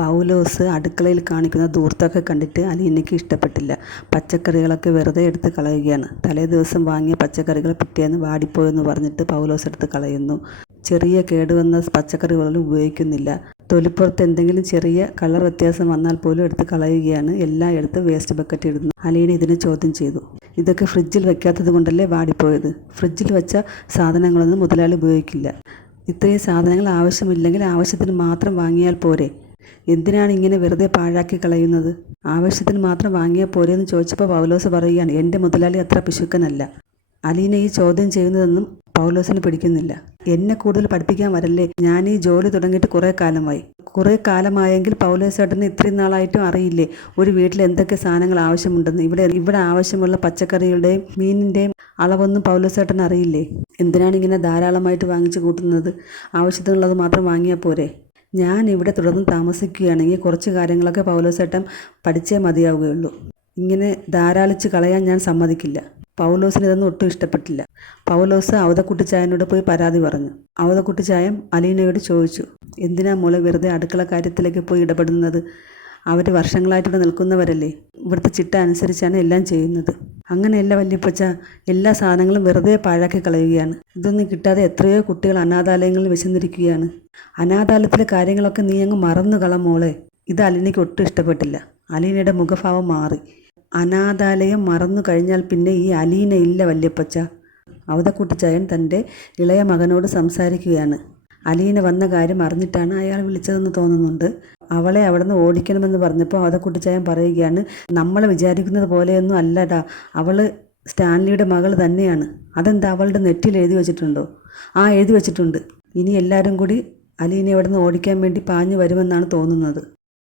പൗലോസ് അടുക്കളയിൽ കാണിക്കുന്ന ധൂർത്തൊക്കെ കണ്ടിട്ട് അലീനയ്ക്ക് ഇഷ്ടപ്പെട്ടില്ല. പച്ചക്കറികളൊക്കെ വെറുതെ എടുത്ത് കളയുകയാണ്. തലേദിവസം വാങ്ങിയ പച്ചക്കറികൾ പിറ്റേന്ന് വാടിപ്പോയെന്ന് പറഞ്ഞിട്ട് പൗലോസ് എടുത്ത് കളയുന്നു. ചെറിയ കേടുവന്ന പച്ചക്കറി പോലും ഉപയോഗിക്കുന്നില്ല. തൊലിപ്പുറത്ത് എന്തെങ്കിലും ചെറിയ കളർ വ്യത്യാസം വന്നാൽ പോലും എടുത്ത് കളയുകയാണ്. എല്ലാം എടുത്ത് വേസ്റ്റ് ബക്കറ്റ് ഇടുന്നു. അലീന ഇതിനെ ചോദ്യം ചെയ്തു. ഇതൊക്കെ ഫ്രിഡ്ജിൽ വെക്കാത്തത് കൊണ്ടല്ലേ വാടിപ്പോയത്? ഫ്രിഡ്ജിൽ വെച്ച സാധനങ്ങളൊന്നും മുതലാളി ഉപയോഗിക്കില്ല. ഇത്രയും സാധനങ്ങൾ ആവശ്യമില്ലെങ്കിൽ ആവശ്യത്തിന് മാത്രം വാങ്ങിയാൽ പോരെ? എന്തിനാണ് ഇങ്ങനെ വെറുതെ പാഴാക്കി കളയുന്നത്? ആവശ്യത്തിന് മാത്രം വാങ്ങിയാൽ പോരെയെന്ന് ചോദിച്ചപ്പോൾ പൗലോസ് പറയുകയാണ്, എൻ്റെ മുതലാളി അത്ര പിശുക്കനല്ല. അലീന ഈ ചോദ്യം ചെയ്യുന്നതൊന്നും പൗലോസിന് പിടിക്കുന്നില്ല. എന്നെ കൂടുതൽ പഠിപ്പിക്കാൻ വരല്ലേ? ഞാൻ ഈ ജോലി തുടങ്ങിയിട്ട് കുറേ കാലമായെങ്കിൽ പൗലോസ് ചേട്ടന് ഇത്രയും നാളായിട്ടും അറിയില്ലേ ഒരു വീട്ടിൽ എന്തൊക്കെ സാധനങ്ങൾ ആവശ്യമുണ്ടെന്ന്? ഇവിടെ ആവശ്യമുള്ള പച്ചക്കറികളുടെയും മീനിൻ്റെയും അളവൊന്നും പൗലോസ് ചേട്ടന് അറിയില്ലേ? എന്തിനാണ് ഇങ്ങനെ ധാരാളമായിട്ട് വാങ്ങിച്ചു കൂട്ടുന്നത്? ആവശ്യത്തിനുള്ളത് മാത്രം വാങ്ങിയാൽ പോരെ? ഞാൻ ഇവിടെ തുടർന്ന് താമസിക്കുകയാണെങ്കിൽ കുറച്ച് കാര്യങ്ങളൊക്കെ പൗലോസ് ചേട്ടൻ പഠിച്ചേ മതിയാവുകയുള്ളൂ. ഇങ്ങനെ ധാരാളിച്ച് കളയാൻ ഞാൻ സമ്മതിക്കില്ല. പൗലോസിന് ഇതൊന്നും ഒട്ടും ഇഷ്ടപ്പെട്ടില്ല. പൗലോസ് അവതക്കുട്ടിച്ചായനോട് പോയി പരാതി പറഞ്ഞു. അവതക്കുട്ടിച്ചായൻ അലീനയോട് ചോദിച്ചു, എന്തിനാ മോളെ വെറുതെ അടുക്കള കാര്യത്തിലേക്ക് പോയി ഇടപെടുന്നത്? അവർ വർഷങ്ങളായിട്ടിവിടെ നിൽക്കുന്നവരല്ലേ? ഇവിടുത്തെ ചിട്ട അനുസരിച്ചാണ് എല്ലാം ചെയ്യുന്നത്. അങ്ങനെയല്ല വല്യപ്പച്ച, എല്ലാ സാധനങ്ങളും വെറുതെ പാഴാക്കി കളയുകയാണ്. ഇതൊന്നും കിട്ടാതെ എത്രയോ കുട്ടികൾ അനാഥാലയങ്ങളിൽ വിശന്നിരിക്കുകയാണ്. അനാഥാലയത്തിലെ കാര്യങ്ങളൊക്കെ നീ അങ്ങ് മറന്നു കള മോളെ. ഇത് അലീനയ്ക്ക് ഒട്ടും ഇഷ്ടപ്പെട്ടില്ല. അലീനയുടെ മുഖഭാവം മാറി. അനാഥാലയം മറന്നു കഴിഞ്ഞാൽ പിന്നെ ഈ അലീന ഇല്ല വല്യപ്പച്ച. അവതക്കുട്ടിച്ചായൻ തൻ്റെ ഇളയ മകനോട് സംസാരിക്കുകയാണ്. അലീന വന്ന കാര്യം അറിഞ്ഞിട്ടാണ് അയാൾ വിളിച്ചതെന്ന് തോന്നുന്നുണ്ട്. അവളെ അവിടെ നിന്ന് ഓടിക്കണമെന്ന് പറഞ്ഞപ്പോൾ അവതക്കുട്ടിച്ചായൻ പറയുകയാണ്, നമ്മൾ വിചാരിക്കുന്നത് പോലെയൊന്നും അല്ലടാ, അവൾ സ്റ്റാൻലിയുടെ മകൾ തന്നെയാണ്. അതെന്താ, അവളുടെ നെറ്റിൽ എഴുതി വെച്ചിട്ടുണ്ടോ? ആ, എഴുതി വെച്ചിട്ടുണ്ട്. ഇനി എല്ലാവരും കൂടി അലീനയെ അവിടെ നിന്ന് ഓടിക്കാൻ വേണ്ടി പാഞ്ഞു വരുമെന്നാണ് തോന്നുന്നത്.